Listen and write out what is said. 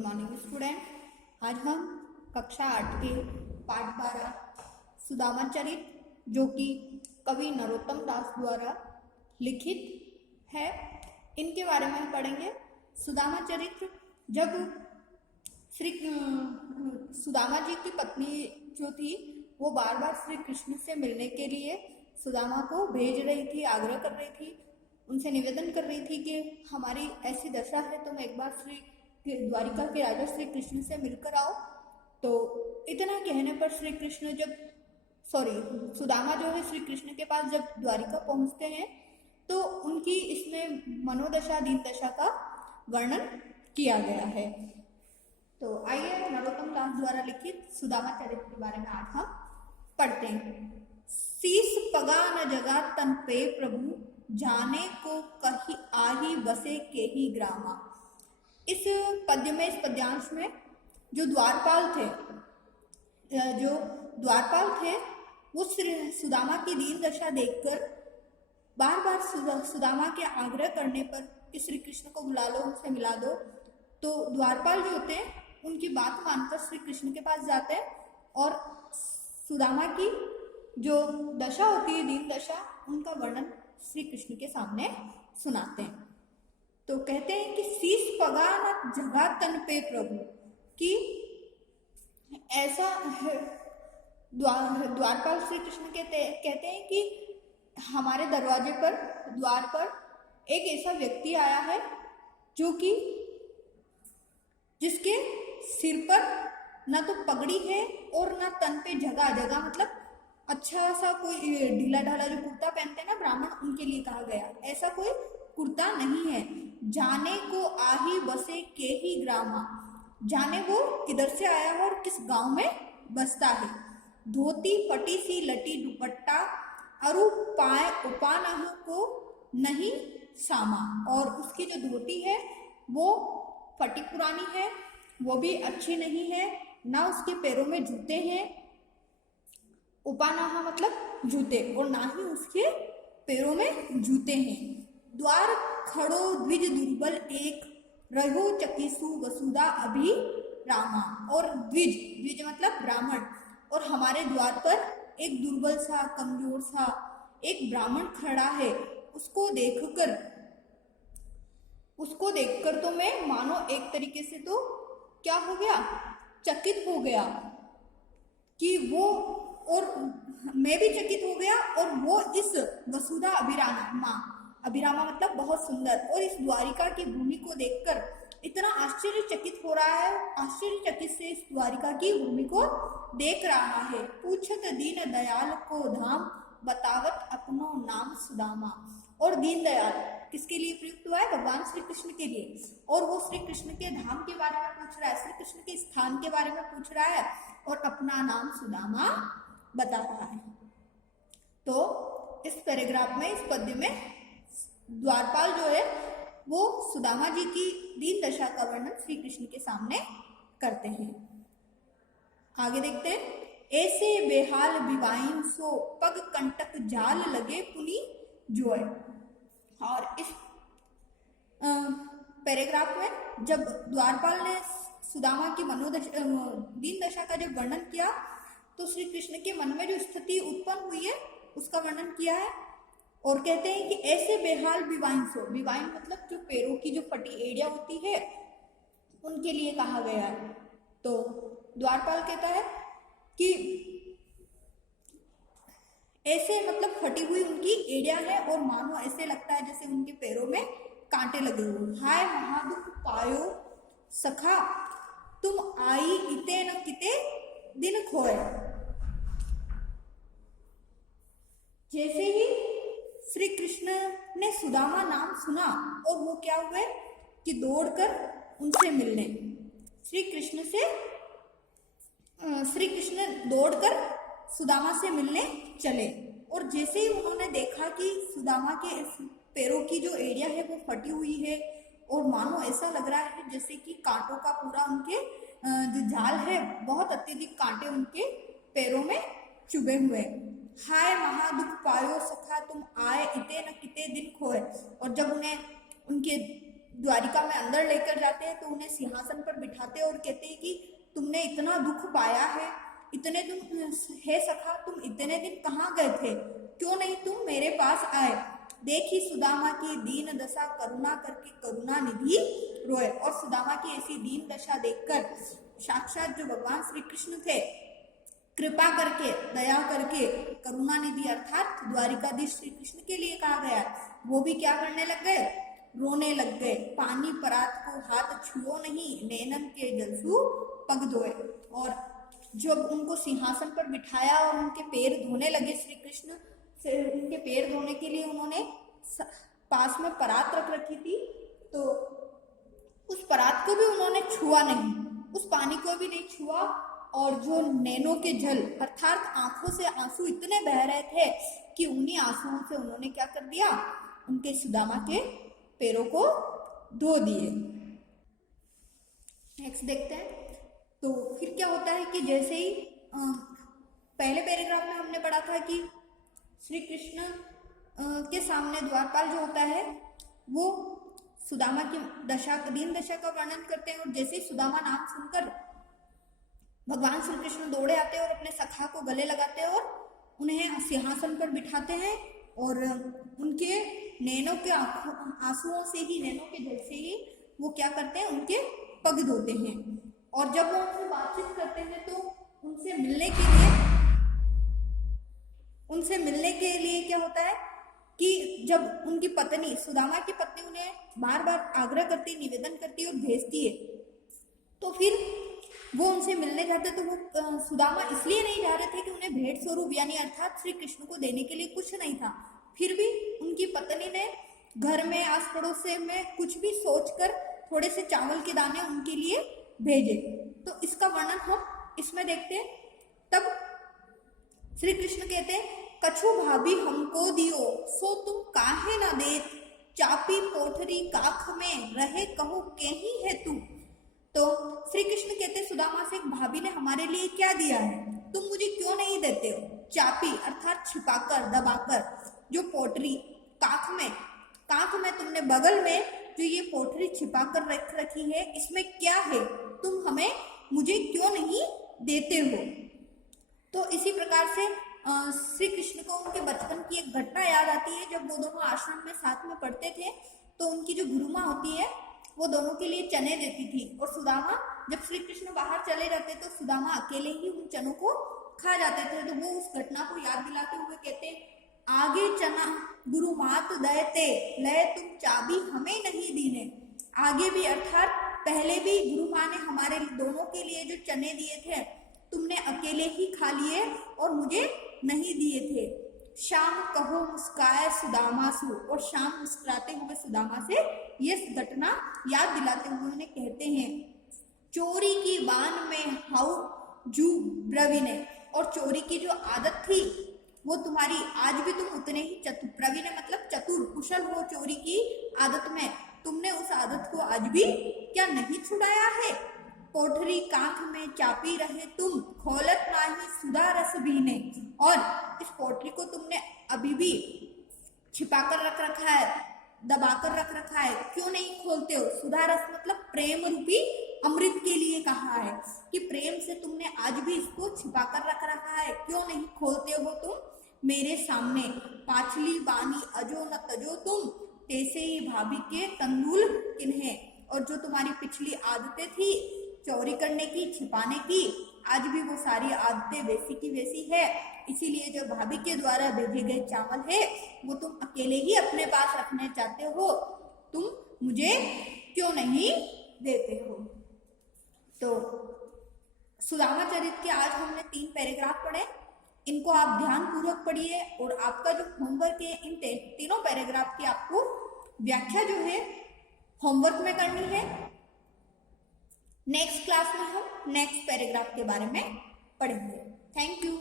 Good morning student. आज हम कक्षा 8 के पाठ 12 सुदामा चरित, जो कि कवि नरोत्तम दास द्वारा लिखित है, इनके बारे में हम पढ़ेंगे। सुदामा चरित्र जब श्री सुदामा जी की पत्नी जो थी वो बार बार श्री कृष्ण से मिलने के लिए सुदामा को भेज रही थी, आग्रह कर रही थी, उनसे निवेदन कर रही थी कि हमारी ऐसी दशा है, तुम एक बार द्वारिका के राजा श्री कृष्ण से मिलकर आओ। तो इतना कहने पर श्री कृष्ण सुदामा जो है श्री कृष्ण के पास जब द्वारिका पहुंचते हैं तो उनकी इसमें मनोदशा, दीन दशा का वर्णन किया गया है। तो आइए नरोत्तम दास द्वारा लिखित सुदामा चरित्र के बारे में आज हम पढ़ते हैं। शीस पगा न जगा तन पे प्रभु, जाने को कही आही बसे के ही ग्रामा। इस पद्य में, इस पद्यांश में जो द्वारपाल थे वो सुदामा की दीन दशा देखकर बार बार सुदामा के आग्रह करने पर कि श्री कृष्ण को बुला लो, उनसे मिला दो, तो द्वारपाल जो होते हैं उनकी बात मानकर श्री कृष्ण के पास जाते हैं और सुदामा की जो दशा होती है, दीन दशा, उनका वर्णन श्री कृष्ण के सामने सुनाते हैं। तो कहते हैं कि शीस पगा न जगा तन पे प्रभु, कि ऐसा द्वारपाल श्री कृष्ण कहते हैं कि हमारे दरवाजे पर, द्वार पर एक ऐसा व्यक्ति आया है जो कि जिसके सिर पर ना तो पगड़ी है और ना तन पे जगह मतलब अच्छा सा कोई ढीला ढाला जो कुर्ता पहनते हैं ना ब्राह्मण, उनके लिए कहा गया, ऐसा कोई कुर्ता नहीं है। जाने को आही बसे के ही ग्रामा, जाने वो किधर से आया है और किस गांव में बसता है। धोती फटी सी लटी दुपट्टा, अरु पाए उपानह को नहीं सामा, और उसकी जो धोती है वो फटी पुरानी है, वो भी अच्छी नहीं है, ना उसके पैरों में जूते हैं, उपानाहा मतलब जूते, और ना ही उसके पैरों में जूते हैं। द्वार खड़ो द्विज दुर्बल एक, रहो चकीसु वसुधा अभी रामा, और द्विज मतलब ब्राह्मण, और हमारे द्वार पर एक दुर्बल सा, कमजोर सा एक ब्राह्मण खड़ा है। उसको देखकर तो मैं मानो एक तरीके से तो क्या हो गया, चकित हो गया कि वो, और मैं भी चकित हो गया, और वो इस वसुधा अभिरामा मतलब बहुत सुंदर, और इस द्वारिका की भूमि को देखकर इतना आश्चर्यचकित हो रहा है, आश्चर्यचकित से इस द्वारिका की भूमि को देख रहा है। पूछत दीन दयाल को धाम, बतावत अपनो नाम सुदामा। और दीन दयाल किसके लिए प्रयुक्त हुआ है? भगवान श्री कृष्ण के लिए, और वो श्री कृष्ण के धाम के बारे में पूछ रहा है, श्री कृष्ण के स्थान के बारे में पूछ रहा है, और अपना नाम सुदामा बता रहा है। तो इस पैराग्राफ में, इस पद्य में द्वारपाल जो है वो सुदामा जी की दीन दशा का वर्णन श्री कृष्ण के सामने करते हैं। आगे देखते हैं। ऐसे बेहाल विवाइन सो, पग कंटक जाल लगे पुनि जोय। और इस पैराग्राफ में जब द्वारपाल ने सुदामा की दीन दशा का जब वर्णन किया तो श्री कृष्ण के मन में जो स्थिति उत्पन्न हुई है उसका वर्णन किया है, और कहते हैं कि ऐसे बेहाल विवाइन सो, विवाइन मतलब जो पैरों की जो फटी एड़िया होती है उनके लिए कहा गया है। तो द्वारपाल कहता है कि ऐसे मतलब फटी हुई उनकी एड़िया है, और मानो ऐसे लगता है जैसे उनके पैरों में कांटे लगे हुए। हाय महादुख पायो सखा, तुम आई इते न किते दिन खोए। जैसे ही श्री कृष्ण ने सुदामा नाम सुना और वो क्या हुए कि दौड़कर उनसे मिलने, श्री कृष्ण दौड़कर सुदामा से मिलने चले, और जैसे ही उन्होंने देखा कि सुदामा के पैरों की जो एड़िया है वो फटी हुई है, और मानो ऐसा लग रहा है जैसे कि कांटों का पूरा उनके जो जाल है, बहुत अत्यधिक कांटे उनके पैरों में चुभे हुए। हाय महादुख पायो सखा, तुम आए इते न किते दिन खोए। और जब उन्हें उनके द्वारिका में अंदर लेकर जाते हैं तो उन्हें सिंहासन पर बिठाते और कहते हैं कि तुमने इतना दुख पाया है, इतने दिन हे सखा तुम इतने दिन कहाँ गए थे, क्यों नहीं तुम मेरे पास आए। देखी सुदामा की दीन दशा, करुणा करके करुणा निधि रोए। और सुदामा की ऐसी दीन दशा देखकर साक्षात जो भगवान श्री कृष्ण थे, कृपा करके दया करके करुणा निधि अर्थात द्वारिकाधीश श्री कृष्ण के लिए कहा गया, वो भी क्या करने लग गए, रोने लग गए। पानी परात को हाथ छुओ नहीं, नैनन के जलसु पग धोए। और जब उनको सिंहासन पर बिठाया और उनके पैर धोने लगे श्री कृष्ण, से उनके पैर धोने के लिए उन्होंने पास में परात रख रखी थी, तो उस परात को भी उन्होंने छुआ नहीं, उस पानी को भी नहीं छुआ। और जो नैनों के जल अर्थात आंखों से आंसू इतने बह रहे थे कि उन्हीं आंसुओं से उन्होंने क्या कर दिया, उनके सुदामा के पैरों को धो दिए। नेक्स्ट देखते हैं। तो फिर क्या होता है कि जैसे ही पहले पैराग्राफ में हमने पढ़ा था कि श्री कृष्ण के सामने द्वारपाल जो होता है वो सुदामा की दशा, दीन दशा का वर्णन करते हैं। और जैसे ही सुदामा नाम सुनकर भगवान श्री कृष्ण दौड़े आते हैं और अपने सखा को गले लगाते हैं और उन्हें सिंहासन पर बिठाते हैं और उनके नैनों के आंसुओं से ही, नैनों के जल से ही वो क्या करते हैं, उनके पग धोते हैं। और जब वो उनसे बातचीत करते हैं तो उनसे मिलने के लिए क्या होता है कि जब उनकी पत्नी, सुदामा की पत्नी उन्हें बार बार आग्रह करती, निवेदन करती और भेजती है, तो फिर वो उनसे मिलने जाते। तो वो सुदामा इसलिए नहीं जा रहे थे कि उन्हें भेंट स्वरूप यानी अर्थात श्री कृष्ण को देने के लिए कुछ नहीं था, फिर भी उनकी पत्नी ने घर में आस पड़ोस में कुछ भी सोचकर थोड़े से चावल के दाने उनके लिए भेजे। तो इसका वर्णन हम इसमें देखते हैं। तब श्री कृष्ण कहते हैं, कछु भाभी हमको दियो, सो तुम काहे न देत, चापी पोठरी काख में रहे कहूँ केही है तू। तो श्री कृष्ण कहते सुदामा से, भाभी ने हमारे लिए क्या दिया है, तुम मुझे क्यों नहीं देते हो। चापी अर्थात छिपाकर, दबाकर, जो पोटरी, काख में तुमने बगल में जो ये पोटरी छिपाकर रख रखी है, इसमें क्या है, तुम मुझे क्यों नहीं देते हो। तो इसी प्रकार से श्री कृष्ण को उनके बचपन की एक घटना याद आती है। जब वो दोनों आश्रम में साथ में पढ़ते थे तो उनकी जो गुरुमा होती है वो दोनों के लिए चने देती थी। और सुदामा, जब श्री कृष्ण बाहर चले जाते तो सुदामा अकेले ही उन चनों को खा जाते थे। तो वो उस घटना को याद दिलाते हुए कहते, आगे चना गुरु मात दयते, लय तुम चाबी हमें नहीं दीने। आगे भी अर्थात पहले भी गुरु माँ ने हमारे दोनों के लिए जो चने दिए थे, तुमने अकेले ही खा लिए और मुझे नहीं दिए थे। शाम कहो मुस्काए सुदामासु, और शाम मुस्कुराते हुए सुदामा से ये घटना याद दिलाते हुए उन्हें कहते हैं, चोरी की बान में हाउ जू प्रवीणे, और चोरी की जो आदत थी वो तुम्हारी आज भी तुम उतने ही चतुर, प्रवीण मतलब चतुर, कुशल हो चोरी की आदत में, तुमने उस आदत को आज भी क्या नहीं छुड़ाया है। कोठरी कांख में चापी रहे तुम, खोलत नाही सुधा रस बीने, और इस पोटरी को तुमने अभी भी छिपाकर रख रखा है, दबाकर रख रखा है, क्यों नहीं खोलते हो। सुधा रस मतलब प्रेम रूपी अमृत के लिए कहा है कि प्रेम से तुमने आज भी इसको छिपाकर रख रखा है, क्यों नहीं खोलते हो तुम मेरे सामने। पाछली बानी अजो न तजो तुम, तैसे ही भाभी के तंदुल किन्हे, और जो तुम्हारी पिछली आदतें थी चोरी करने की, छिपाने की, आज भी वो सारी आदतें वैसी की वैसी है। इसीलिए जो भाभी के द्वारा भेजे गए चावल है वो तुम अकेले ही अपने पास रखने चाहते हो, तुम मुझे क्यों नहीं देते हो। तो सुदामा चरित के आज हमने 3 पैराग्राफ पढ़े, इनको आप ध्यान पूर्वक पढ़िए और आपका जो होमवर्क है इन तीनों पैराग्राफ की आपको व्याख्या जो है होमवर्क में करनी है। नेक्स्ट क्लास में हम नेक्स्ट पैराग्राफ के बारे में पढ़ेंगे। Thank you.